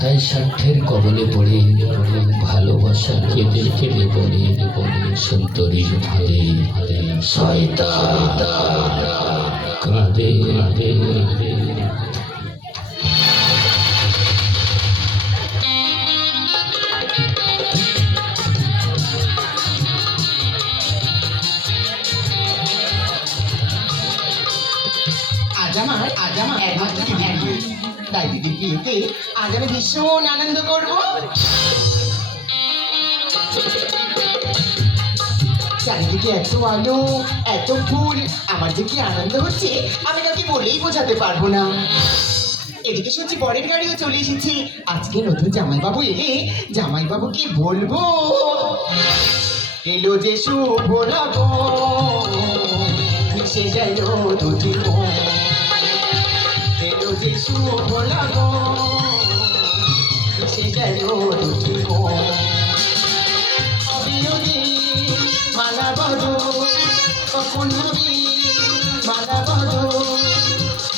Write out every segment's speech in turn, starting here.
তাই স্বার্থের কবলে পড়ে ভালোবাসা কেঁদে কেঁদে বলে সুন্দরীর ভালে শয়তান কাঁদে কাঁদে। তাই দিদির বিয়েতে আজ আমি ভীষণ আনন্দ করব। চারিদিকে এত আলো, এত ফুল, আমার যে কি আনন্দ হচ্ছে আমি কাউকে বলেই বোঝাতে পারবো না। এদিকে শুনছি বরের গাড়িও চলে এসেছে। আজকে নতুন জামাইবাবু এলে জামাইবাবুকে বলবো, এলো যে শুভ লগন, মিশে গেল দুটি মন, এলো যে শুভ লগন, মিশে গেল দুটি মন। অবিরোধী মালা বদল, কখন হবি মালা বদল,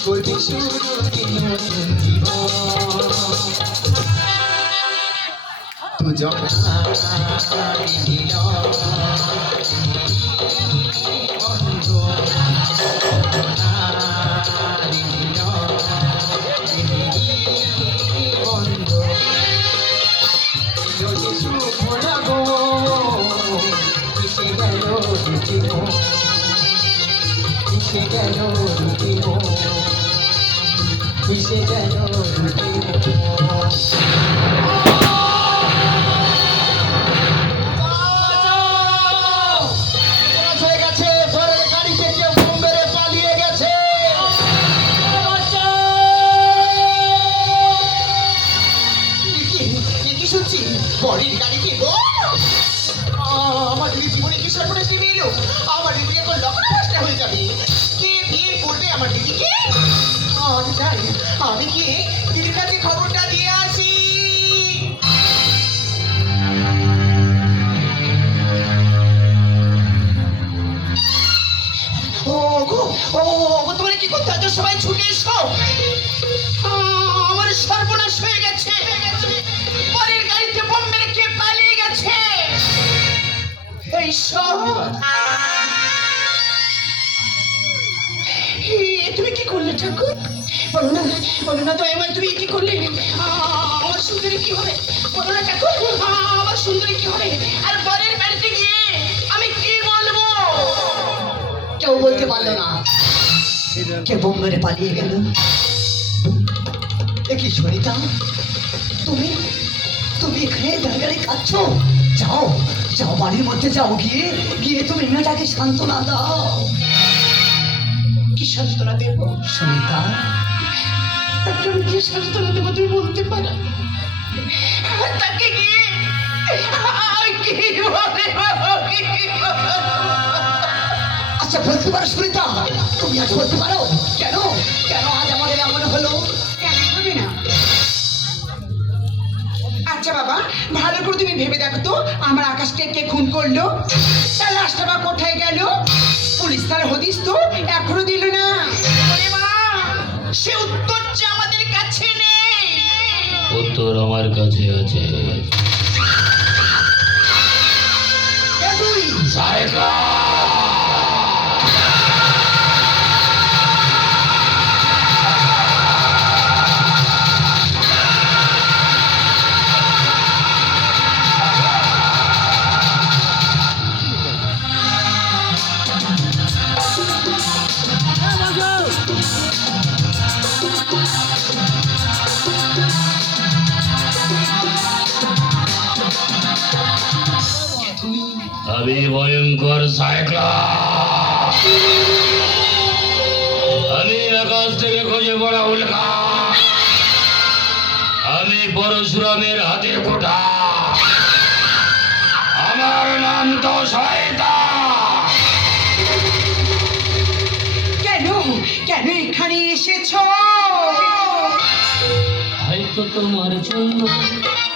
বলতে শুরু নতুন জীবন। দুজনা মিলিল মিশে গেল দুটি মন, মিশে গেল দুটি মন। হয়ে গেছে, বরের গাড়িতে কেউ বোম মেরে পালিয়ে গেছে। কি শুনছি বরের গাড়িতে বোম? আমার দিদি জীবনে কি সর্বনাশ নেমে এলো? আমার দিদি এখন লগ্নভ্রষ্টা হয়ে যাবে। কে বিয়ে করবে আমার দিদিকে? আমি যাই, আমি গিয়ে দিদির কাছে খবরটা দিয়ে আসি। তোমার কি করতে আছো? সবাই ছুটে এসো, আমার সর্বনাশ হয়ে গেছে। পরের গাড়িতে বোম মেরে কে পালিয়ে গেছে। এই সব তুমি কি করলে ঠাকুর? বলো না দয়াময়, তুমি কি করলে? আমার সুন্দরী কি হবে? বলো না ঠাকুর, আমার সুন্দরী কি হবে? আর পরের বাড়িতে গিয়ে আমি কি বলবো? কেউ বলতে পারলো না। কে বোম মেরে পালিয়ে গেল? কি সরিতা, তুমি তুমি এখানে দাঁড়িয়ে খাচ্ছ? যাও যাও, বাড়ির মধ্যে যাও, গিয়ে গিয়ে তুমি মেয়েটাকে সান্ত্বনা দাও। কি সান্ত্বনা দেবো সনিতা? তাকে আমি কি সান্ত্বনা দেবো তুমি বলতে পারো? তাকে গিয়ে আচ্ছা বলতে পারো সনিতা? তুমি আজ বলতে পারো কেন কেন আজ আমাদের এমন হলো? কেন হবে না? আচ্ছা বাবা, ভালো করে তুমি ভেবে দেখো তো, আমার আকাশকে কে খুন করলো? তার লাশটা বা কোথায় গেল? পুলিশ তার হদিস তো এখনো দিল না। সে উত্তর যে আমাদের কাছে নেই। উত্তর আমার কাছে আছে। আমি ভয়ঙ্কর সাইক্লোন, আমি আকাশ থেকে খোঁজে পড়া উল্কা, আমি পরশুরামের হাতে কোটা, আমার নাম তো শয়তান। কেন কেন এখানে এসেছ? হয়তো তোমার জন্য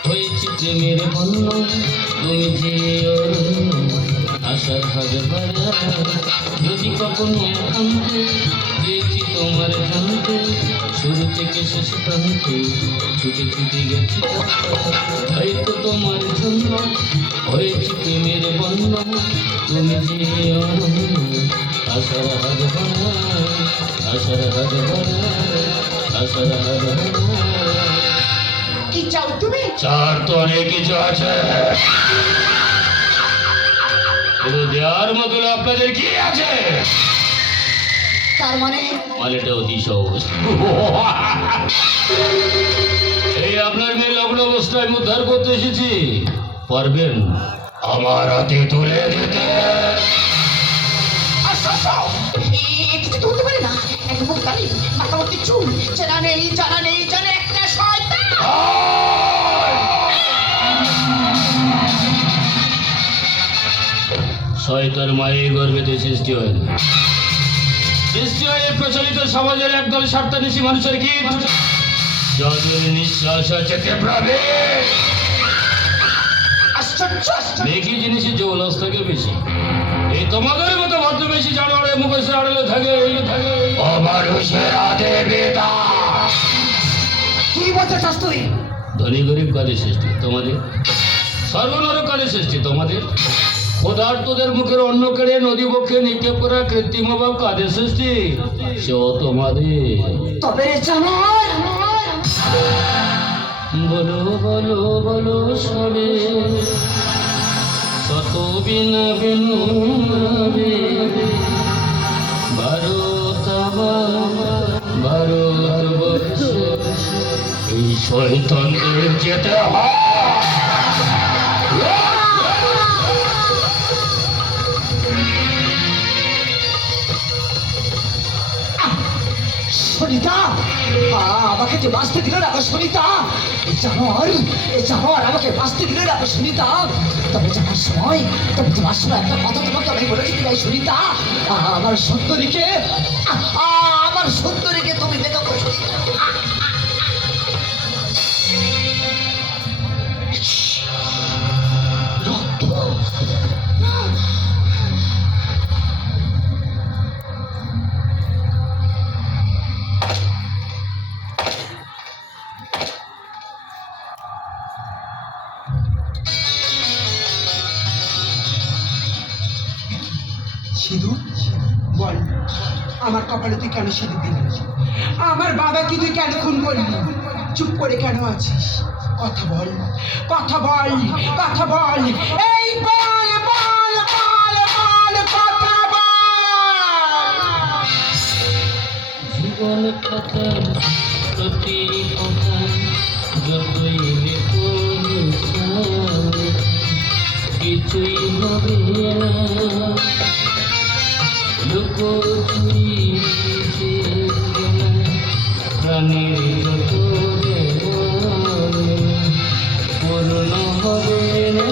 হয়েছে প্রেমের বন্য, তুমি যেও আশার হাজার যদি কখনো একান্তে পেয়েছি তোমার জানতে শুরু থেকে শেষ প্রান্তে ছুটে ছুটে গেছি হয়তো তোমার জন্য হয়েছি প্রেমের বন্য তুমি যে অনন্য আশার হাজার আশার হাজার আশার হাজার কি চাও তুমি? চার তো অনেক কিছু আছে কিন্তু দেওয়ার মতো আপনাদের কি আছে? তার মানে মানেটা অতি সহজ এই আপনার মেয়ে লগ্ন অবস্থায় আমি উদ্ধার করতে এসেছি পারবেন আমার হাতে তুলে দিতে? কিছু তো হতে পারে না। এক মুখ দাঁড়ি মাথামতি চুল জানা নেই জানে একটা শয়তান। শয়তান মায়ের গর্ভেতে সৃষ্টি হয় না, সৃষ্টি হয় এই প্রচলিত সমাজের একদল স্বার্থান্বেষী মানুষের গীত যাদের নিঃশ্বাস আছে তীব্রবে আশ্চর্য আশ্চর্য। দেখি জিনিসের জৌলস থাকে বেশি এই তোমাদের মতো ভদ্র বেশি জানোয়ারের মুখে আড়ালে থাকে অমানুষের হাতে বেদা। কি বলতে চাস তুই? ধনী গরিব কাদের সৃষ্টি তোমাদের, সর্বনরক কাদের সৃষ্টি তোমাদের, পদার্থদের মুখের অন্ন কেড়ে নদী বক্ষে নিক্ষেপ করা কৃত্রিম অভাব কাদের সৃষ্টি? সেও তোমাদের। তবে রে জানোয়ার, বলো বলো বলো সবে শত বিনা বিনু ভারত বর্ষ এই শয়তানদের যেতে হয়। সনিতা আমাকে যে বাঁচতে দিল না গো সনিতা। এই জানোয়ার আমাকে বাঁচতে দিল না গো সনিতা। তবে যাওয়ার সময় একটা কথা তোমাকে আমি বলেছি ভাই সনিতা, আমার সুন্দরীকে তুমি দেখো গো সনিতা। রক্ত সিঁদুর বল, আমার কপালে তুই কেন সিঁদুর দিলি? আমার বাবাকে তুই কেন খুন করলি? চুপ করে কেন আছিস? কথা বল, কথা বল, কথা বল, এই বল বল বল বল কথা বল। জীবন কথা প্রতি কথা যতই কিছুই হবে না লুকোচুরি প্রাণীর যত পূর্ণ হবে না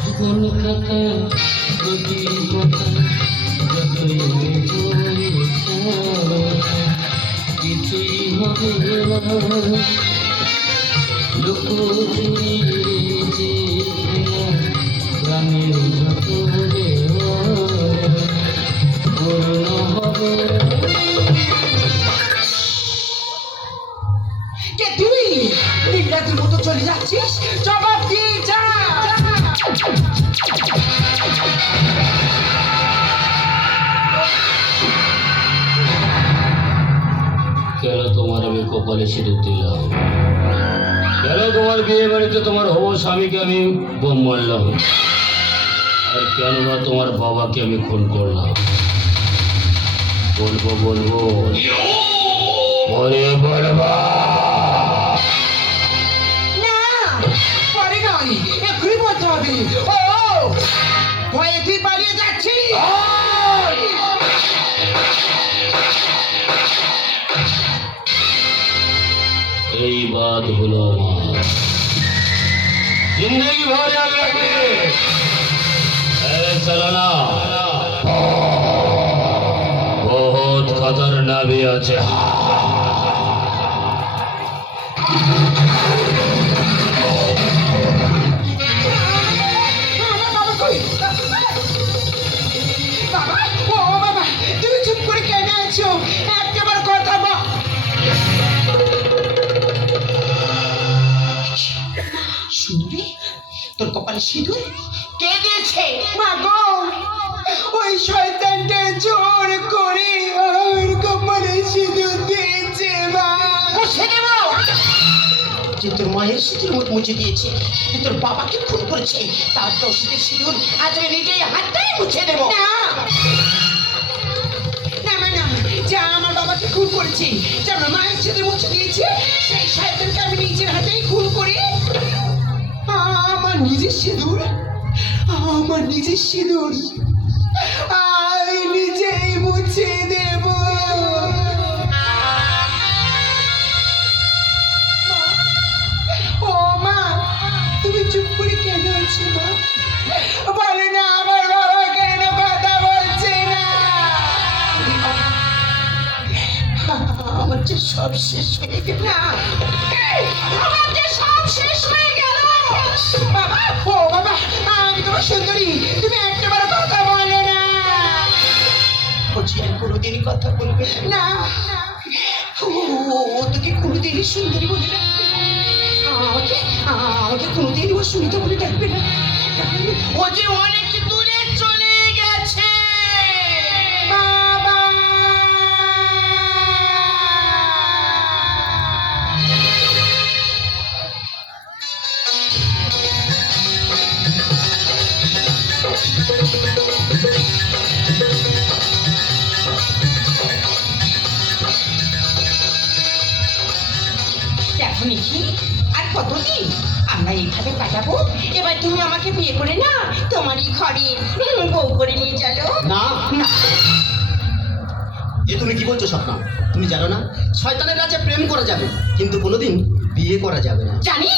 জীবন কথা প্রতি কথা যতই কিছুই হবে না লুকোচুরি প্রাণীর যত পূর্ণ হবে। কে তুই? নীলাদ্রির মতো চলে যাচ্ছিস? জবাব দিয়ে যা। কেন তোমার আমি কপালে সিঁদুর দিলাম? কেন তোমার বিয়ে বাড়িতে তোমার হবু স্বামীকে আমি বোম মারলাম? আর কেন বা তোমার বাবাকে আমি খুন করলাম? বলবো বলবো পরে বলবা। না, পরে নয়, এক্ষুনি বলতে হবে। ও ভয়ে তুই পালিয়ে যাচ্ছিস? এই বাদ হলো আমার जिंदगी भर याद रखने चलाना बहुत खतरनाक भी আছে। তোর কপালে সিঁদুর কে দিয়েছে? মা গো, ওই শয়তানটা জোর করে ওর কপালে সিঁদুর দিয়েছে মা। মুছে দেব? যে তোর মায়ের সিঁদুর মুছে দিয়েছে, যে তোর বাবাকে খুন করেছে, তার দোষীদের সিঁদুর আজ আমি নিজেই হাতটাই মুছে দেব। না না না না, যা আমার বাবাকে খুন করেছে, যে আমার মায়ের সিঁদুর মুছে দিয়েছে, সেই শয়তানকে আমি নিজের হাতেই খুন করি। আমার নিজের সিঁদুর, আমার নিজের সিঁদুর আমি নিজেই মুছে দেব। ও মা, তুমি চুপ করে কেন আছো মা? বলে না আমার বাবা কেন কথা বলছে না? আমার যে সব শেষ হয়ে গেল না, আমার যে সব শেষ হয়ে গেল বাবা। ও বাবা, আমি তোমার সুন্দরী, তুমি একটাবার কথা বলে না। বলছি আর কোনোদিনই কথা বলবে না। ও তোকে কোনোদিনই সুন্দরী বলে ডাকবে না, আমাকে আমাকে কোনোদিন ও সুনিতা বলে ডাকবে না। ও যে অনেক দূরে চলে গেছে বাবা। দেখো নিশি, আর কতদিন আমরা এইভাবে কাটাবো? এবার তুমি আমাকে বিয়ে করে না তোমারই ঘরে বউ করে নিয়ে চলো। না না, এ তুমি কি বলছো স্বপ্না? তুমি জানো না শয়তানের কাছে প্রেম করা যাবে, কিন্তু কোনোদিন বিয়ে করা যাবে না। জানি,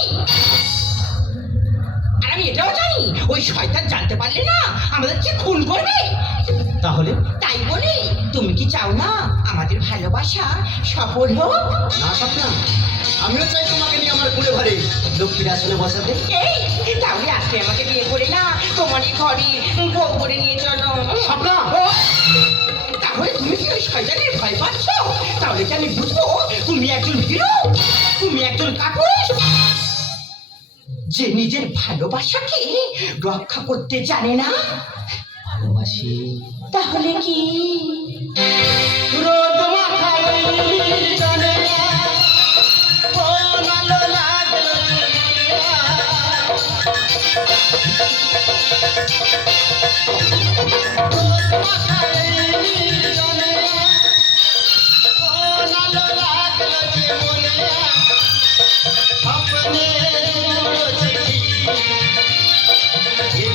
আর আমি এটাও জানি ওই শয়তান জানতে পারলে না আমাদেরকে খুন করবে। তাহলে তাই বলে তুমি কি চাও না আমাদের ভালোবাসা সফল হোক? না স্বপ্না, আমিও চাই তোমাকে নিয়ে আমার কুলে ঘরে লক্ষ্মীর আসনে বসাতে। এই তাহলে আজকে আমাকে বিয়ে করে না তোমারই ঘরে বউ করে নিয়ে চলো। স্বপ্না! ও, তাহলে তুমি কি ওই শয়তানের ভয় পাচ্ছ? তাহলে কি আমি বুঝবো তুমি একজন হিরো, তুমি একজন কাপুরুষ যে নিজের ভালোবাসাকে রক্ষা করতে জানে না? ভালোবাসি। তাহলে কি রোদ মাথায় চলে না, ও ভালো লাগলো রোদ মাথায় চলে না, ও ভালো লাগলো যে মনে স্বপ্নে উড়ো চিঠি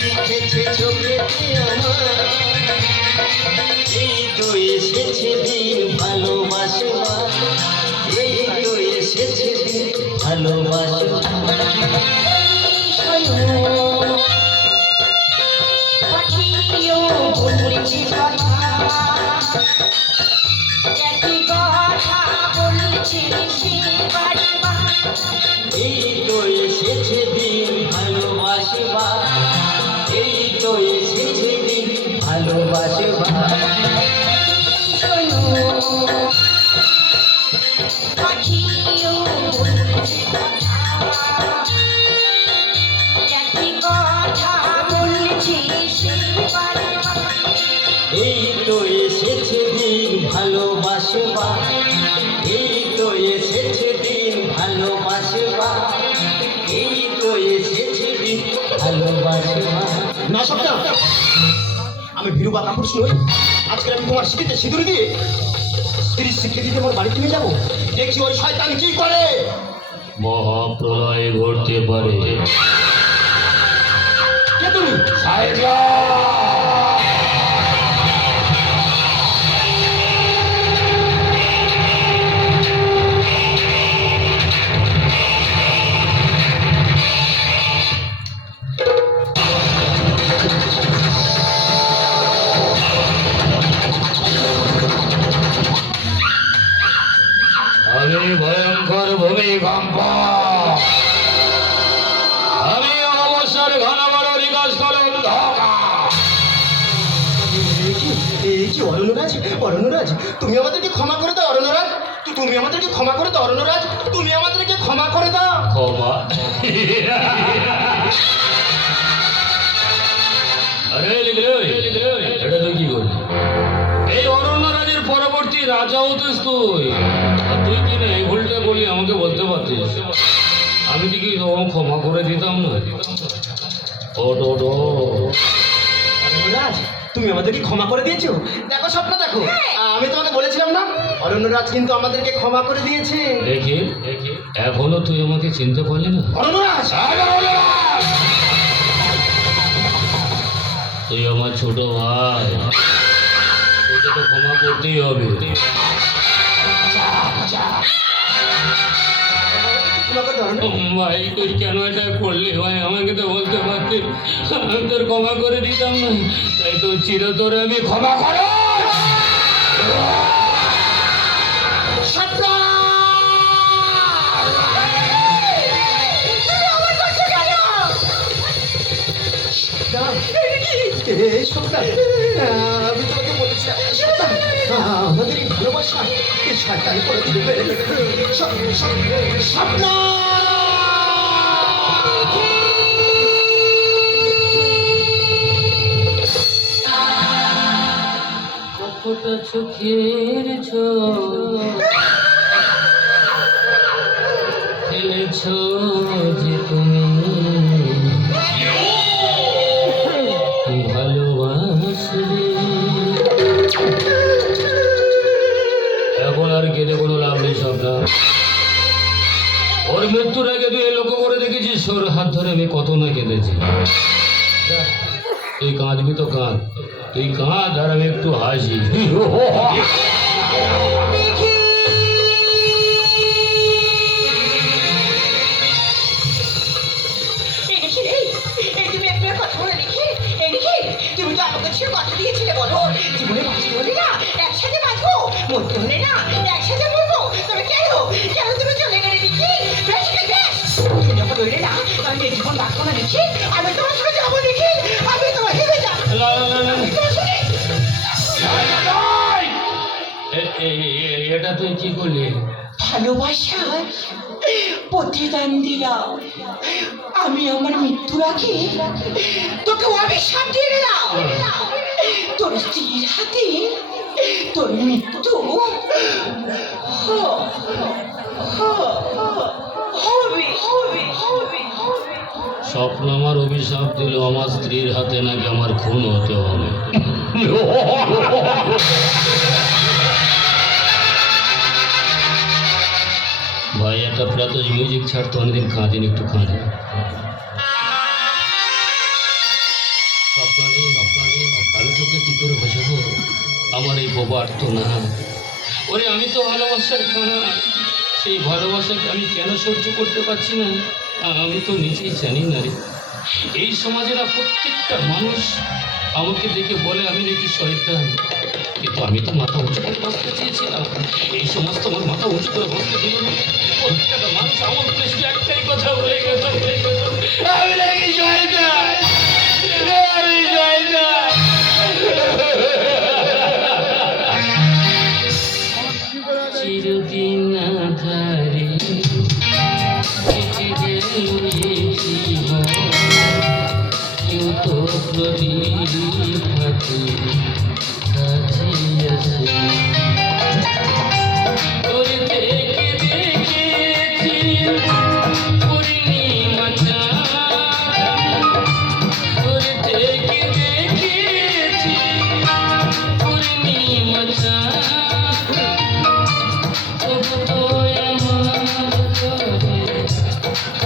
লিখেছে চোখেতে আমার, এই তো এসেছে দিন ভালোবাসবা, এই তো এসেছে দিন ভালোবাসবা। পাখিও বলছে কথা, একই কথা বলছে সে বারবার। এই তো এসেছে দিন ভালোবাসবা, এই তো এসেছে দিন ভালোবাসবা। শোনো, পাখিও বলছে কথা, একই কথা বলছে সে বারবার। এই তো এসেছে দিন ভালোবাসবা, এই তো এসেছে দিন ভালোবাসবা, এই তো এসেছে দিন ভালোবাসবা। না স্বপ্না, আমি ভীরু বা কাপুরুষ নই। আজকে আমি তোমার স্মৃতিতে সিঁদুর দিয়ে স্ত্রীর স্বীকৃতি তোমার বাড়িতে নিয়ে যাবো, দেখছি ওই শয়তান কি করে। মহাপ্রলয় ঘটতে পারে। কে তুমি? আমি ভয়ঙ্কর ভূমিকম্প, আমি অবসর ঘন বড় নিকাশ কলম ধোকা। এই কি অরণ্যরাজ, অরণ্যরাজ, তুমি আমাদেরকে ক্ষমা করে দাও অরণ্যরাজ, তুমি আমাদেরকে ক্ষমা করে দাও অরণ্যরাজ, তুমি আমাদেরকে ক্ষমা করে দাও। ক্ষমা ওটো অরণ্যরাজ, তুমি আমাদেরকে ক্ষমা করে দিয়েছো। দেখো স্বপ্ন, দেখো আমি তোমাকে বলেছিলাম না, অরণ্যরাজ কিন্তু আমাদেরকে ক্ষমা করে দিয়েছে। দেখি এখনো তুই আমাকে চিনতে পারলি না? অরণ্যরাজ, তুই আমার ছোট ভাই, তোকে তো ক্ষমা করতেই হবে। ক্ষমা করে দাও অরণ্য। ভাই তুই কেন এটা করলি ভাই? আমাকে তো বলতে পারতি, আমি তোর ক্ষমা করে দিতাম না। তাই তো চিরতরে আমি ক্ষমা করো। এই স্বপ্ন, আমি তোমাকে বলেছিলাম স্বপ্ন, আমাদের এই ভালোবাসা এই শয়তানি করে দিবে। স্বপ্ন, কতটা চোখের খেলেছ যে তুমি ভালোবাসবে। এখন আর কেঁদে কোনো লাভ নেই স্বপ্ন। ওর মৃত্যুর আগে তুই লক্ষ্য করে দেখেছিস ওর হাত ধরে আমি কত না কেঁদেছি। তুই কাঁদবি তো কাঁদ, তুই কাঁদ আর আমি একটু হাসি। তুমি একটা কথা বলে দেখি, এদিকে তুমি তো আমাকে ছিল কথা দিয়েছিলে, বলো জীবনে বাঁচতে হলে না একসাথে বাঁচবো, মরতে হলে না একসাথে মরবো। তবে কেন তুমি চলে গেলে দেখি? বেশ তুমি যখন রইলে না, আমি এই জীবন রাখবো না দেখি, আমি তোমার সঙ্গে যাবো দেখি, আমি তোমার হেবে যাবো তোমার সঙ্গে। এটা তুই কি করলি? ভালোবাসার প্রতিদান দিলাম। আমি আমার মৃত্যুর আগে তোকে অভিশাপ দিয়ে দিলাম, তোর স্ত্রীর হাতে তোর মৃত্যু স্বপ্ন আমার অভিশাপ দিল আমার স্ত্রীর হাতে নাকি আমার খুন হতে হবে। ভাই একটা প্রাতজ মিউজিক ছাড়তো, অনেকদিন কাঁদিন, একটু কাঁদে। আমি তোকে কি করে বোঝাবো? আমার এই বোবার তো না। ওরে আমি তো ভালোবাসার কানা, সেই ভালোবাসাকে আমি কেন সহ্য করতে পারছি না আমি তো নিজেই জানি না রে। এই সমাজে না প্রত্যেকটা মানুষ আমাকে দেখে বলে আমি নাকি শয়তান, কিন্তু আমি তো মাথা উঁচু করে বসতে চেয়েছিলাম। এই সমস্ত আমার মাথা উঁচু করে বসতে দিল না। প্রত্যেকটা মানুষ আমার উপরে শুধু একটাই কথা বলে গেছে, আমি নাকি শয়তান, আমি শয়তান। চিরদিন আধারে কেটে গেল এই জীবন, কেউ তো প্রদীপ হাতে কাছে আসে। তোর দেখে দেখেছি পূর্ণিমা চাঁদ, তোর দেখে দেখেছি পূর্ণিমা চাঁদ, তবু তো আমার ঘরে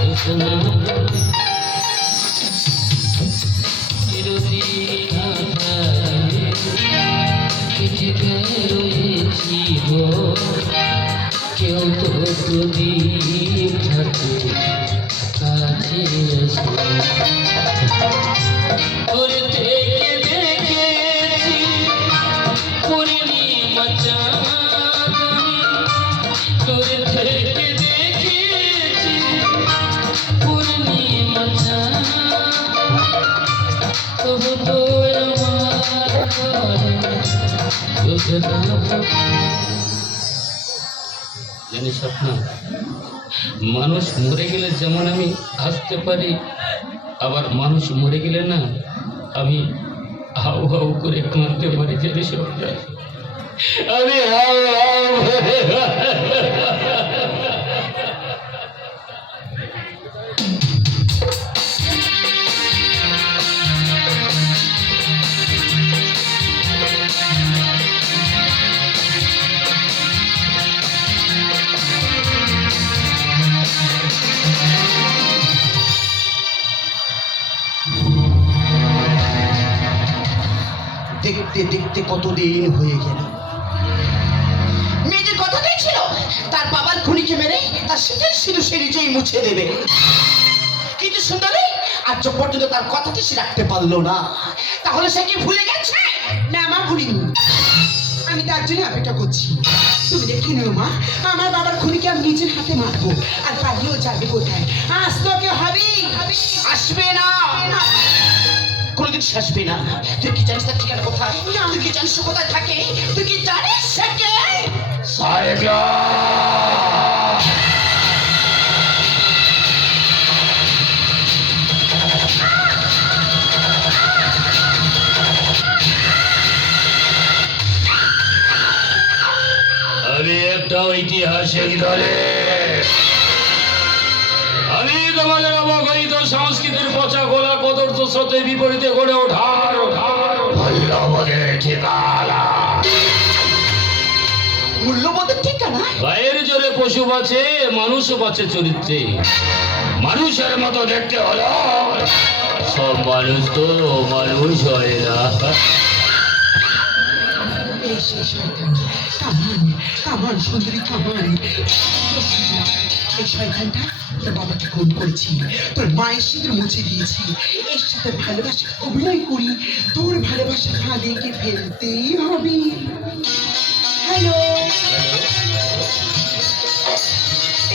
এসো না। চিরদিন আধারে কেটে গেল এই জীবন, কেউ তো প্রদীপ হাতে কাছে আসে। তোর থেকে দেখেছি পূর্ণিমা চাঁদ, তোর থেকে দেখেছি পূর্ণিমা চাঁদ, তবু তো আমার ঘরে এসো না। জানিস স্বপ্ন, মানুষ মরে গেলে যেমন আমি হাসতে পারি, আবার মানুষ মরে গেলে না আমি হাউ হাউ করে কাঁদতে পারি। জানিস স্বপ্ন, আমি হাউ হাউ দেখতে দেখতে কতদিন হয়ে গেল। মেয়েদের কথা দিয়েছিল তার বাবার খুনিকে মেরে তার শীতের সিঁদুর সে নিজেই মুছে দেবে, কিন্তু সুন্দরী আজ পর্যন্ত তার কথাটি সে রাখতে পারলো না। তাহলে সে কি ভুলে গেছে? না মা, ভুলিনি। আমি তার জন্য অপেক্ষা করছি। তুমি দেখে নিও মা, আমার বাবার খুনিকে আমি নিজের হাতে মারবো, আর পালিয়েও যাবে কোথায়? আজ তোকে হবেই। আসবে না, কোনোদিন সে আসবে না। তুই কি জানিস তার ঠিকানা কোথায়? তুই কি জানিস সে কোথায় থাকে? তুই কি জানিস সে কে? সাইক্লোন! আমি একটা ঐতিহাসিক দলে, আমি তোমাদের অবগত সংস্কৃতির পচা গোলা কদর্থ স্রোতের বিপরীতে গড়ে ওঠার মূল্যবোধের ঠিকানা। মূল্যবোধের ঠিকানা? গায়ের জোরে পশু বাঁচে, মানুষও বাঁচে চরিত্রে। মানুষের মতো দেখতে হলো, সব মানুষ তো মানুষ হয় না। এই সেই শয়তান, কামান কামান সুন্দরী কামান। এই শয়তানটা তোর বাবাকে খুন করেছি, তোর মায়ের সিঁদুর মুছে দিয়েছি। এর সাথে ভালোবাসা অভিনয় করি, তোর ভালোবাসা ফাঁদেকে ফেলতেই হবে। হ্যালো,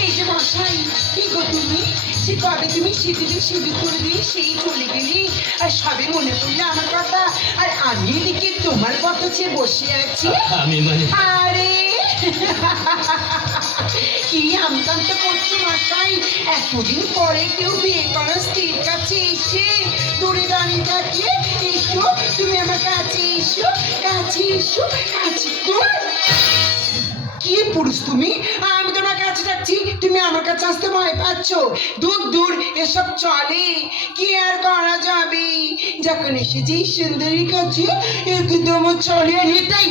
এই যে মশাই, কি গো তুমি? সে কবে তুমি সিঁদুর করে দিয়ে সেই চলে গেলি, আর সবে মনে পড়লে আমার কথা, আর আমি এদিকে তোমার কথা চেয়ে বসে আছি। আমি মানে আরে কি আমতামতা করছো মশাই? এতদিন পরে কেউ বিয়ে করা স্ত্রীর কাছে এসে দূরে দাঁড়িয়ে থাকে। এসো তুমি আমার কাছে, এসো কাছে, এসো কাছে। দূর! কি পুরুষ তুমি? আমি তোমার কাছে যাচ্ছি, তুমি আমার কাছে আসতে ভয় পাচ্ছ। দূর দূর, এসব চলে? কি আর করা যাবে? যখন এসেছি সুন্দরীর কাছে, একদম চলে, আর এটাই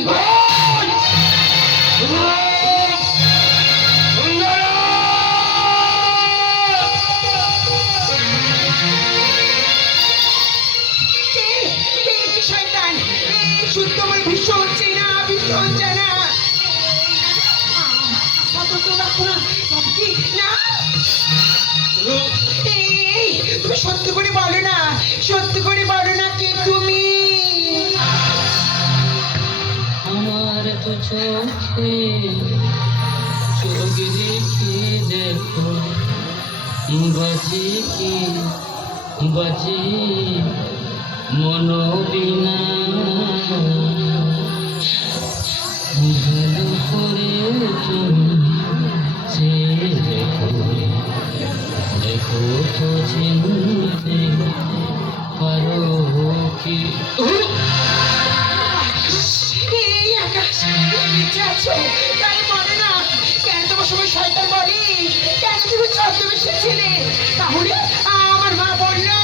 শয়তান। শুদ্ধ আমার ভীষণ চেনা, ভীষণ জানা। তুমি সত্যি করে বলো না, সত্যি করে বলো না, কে তুমি? আমার তো চোখে চোখ রেখে দেখো, বাজে কি বাজে মনোবিনা, ভালো করে তুমি চেয়ে দেখো, দেখো তো চিনতে পারো কি? এই আকাশ, বেঁচে আছো? তাই বলো না, কেন তোমার সময় শয়তান বলে? কেন তুমি ছদ্মবেশে ছিলে? তাহলে আমার মা বললো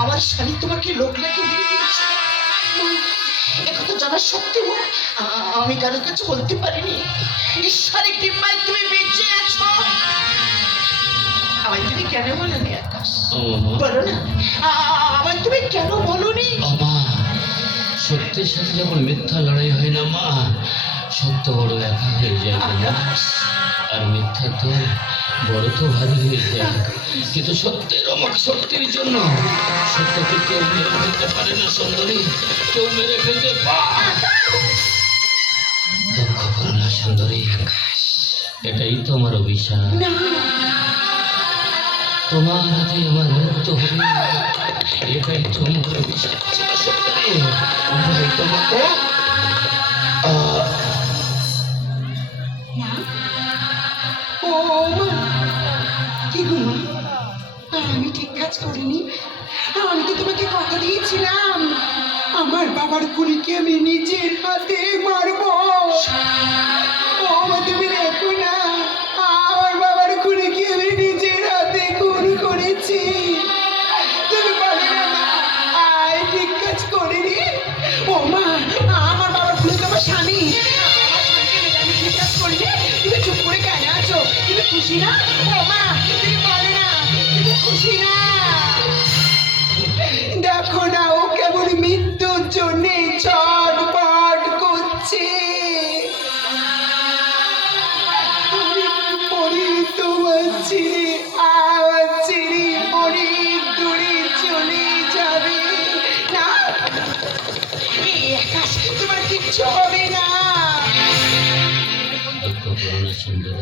আমার স্বামী তোমাকে লোক নাকি দিয়ে দিয়েছে। একথা জানার সত্ত্বেও আমি কারোর কাছে বলতে পারিনি। ঈশ্বরের কৃপায় তুমি বেঁচে আছো। আমায় তুমি কেন বলোনি আকাশ? বলো না, আমায় তুমি কেন বলোনি? মা, সত্যের সাথে যখন মিথ্যা লড়াই হয় না মা, সত্য বড় একা হয়ে যায় না, আর মিথ্যা তো বড় তো ভারী হয়ে যায়। কিন্তু সত্যের অমক শক্তির জন্য সত্যকে কেউ মেরে ফেলতে পারে না সুন্দরী, কেউ মেরে ফেলতে পারে। দুঃখ করো না সুন্দরী, এটাই তোমার অভিশাপ। তোমার হাতে আমার মৃত্যু হবে, এটাই তোমার অভিশাপ ছিল সুন্দরী। ভয় তোমাকে ও মা, কি গো মা, আমি ঠিক কাজ করিনি? আমি তো তোমাকে কথা দিয়েছিলাম, আমার বাবার খুনিকে আমি নিজের হাতে মারবো। ও মা, তুমি দেখো না, আমার বাবার খুনিকে আমি নিজের হাতে খুন করেছি। তুমি বলো না মা, আয় ঠিক কাজ করিনি? ও মা, আমার বাবার খুনি তো আমার স্বামী, আমার স্বামীকে মেরে আমি ঠিক কাজ করিনি। তুমি চুপ করে কেন আছো? তুমি খুশি না? ও মা, তুমি বলো না, তুমি খুশি না? দেখো না, ও কিচ্ছু হবে না। দুঃখ করো না সুন্দর,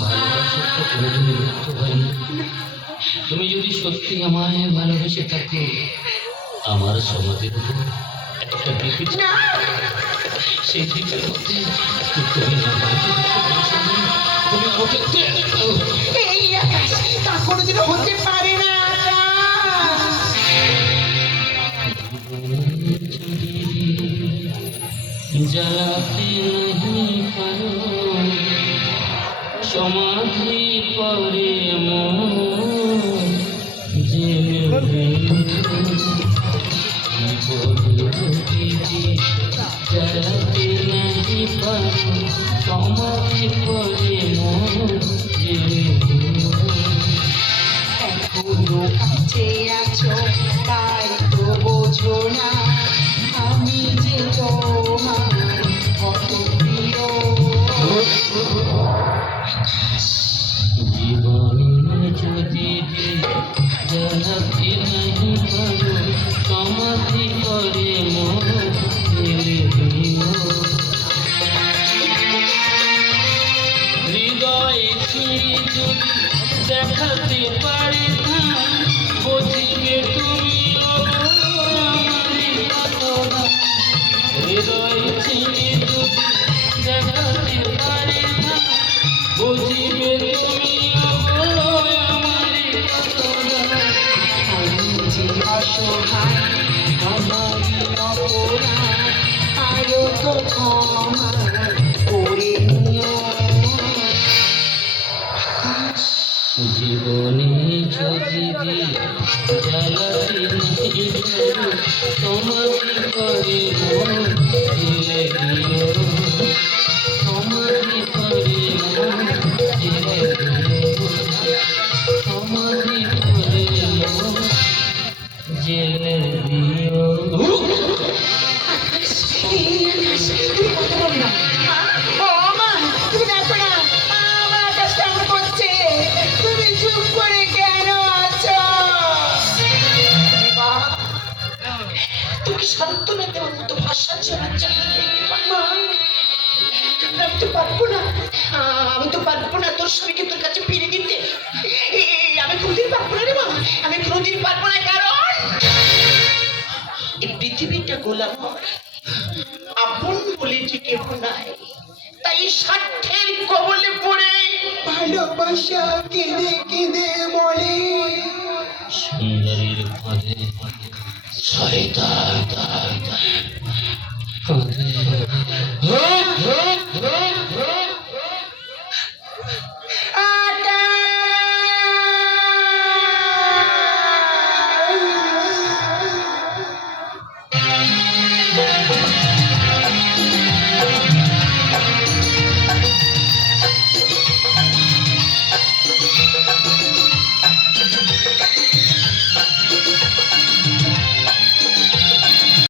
ভালোবাসার তো কোনোদিনই মৃত্যু হয় না। তুমি যদি সত্যি আমায় ভালোবেসে থাকো, আমার সমাধির উপর একটা টিকিট, না, সেই টিকিটের মধ্যে তুমি না বাড়িতে ঢুকতে পারছো না। তুমি আমাকে এই আকাশ তা কোনোদিনও হতে পারে না। জ্বালাতে नहीं পারো সমাধি পরে জেনে জ্বালাতে नहीं পারো সমাধি পরে জেনে এখনো কাছে আছো তাই তো বোঝো না আমি যে তোমার কত প্রিয়। জীবনে যদি জ্বালাতে नहीं পারো সমাধি পরে হৃদয় ছিঁড়ে যদি দেখাতে পারে না বুঝিবে তুমি আমারই কতটা। হৃদয় ছিঁড়ে যদি দেখাতে পারে না বুঝিবে তুমি আমারই কতটা। আমি যে অসহায় আমারই অপরাধ আরো তো ক্ষমা করে নিও। জীবনে যদি জ্বালাতে नहीं পারো সমাধি করে জেলে দিও সমাধি করে জেলে দিও সমাধি করে জেলে দিও। তুমি কথা বলো না। ও মা, তুমি দেখো না আমার আকাশ কেমন করছে। তুমি চুপ করে কেন আছো? তুমি সান্ত্বনা দেওয়ার মতো ভাষা চেনার চাইলে আমি তো পারবো না, আমি তো পারবো না তোর স্বামীকে তোর কাছে ফিরে দিতে। আমি কোনোদিন পারবো না রে মা, আমি কোনোদিন পারবো না। কারণ এই পৃথিবীটা গোলাময়, আপন বলে যে কেউ নাই, তাই স্বার্থের কবলে পড়ে ভালোবাসা কেঁদে কেঁদে বলে। সুন্দরীর ফাঁদে শয়তান কাঁদে।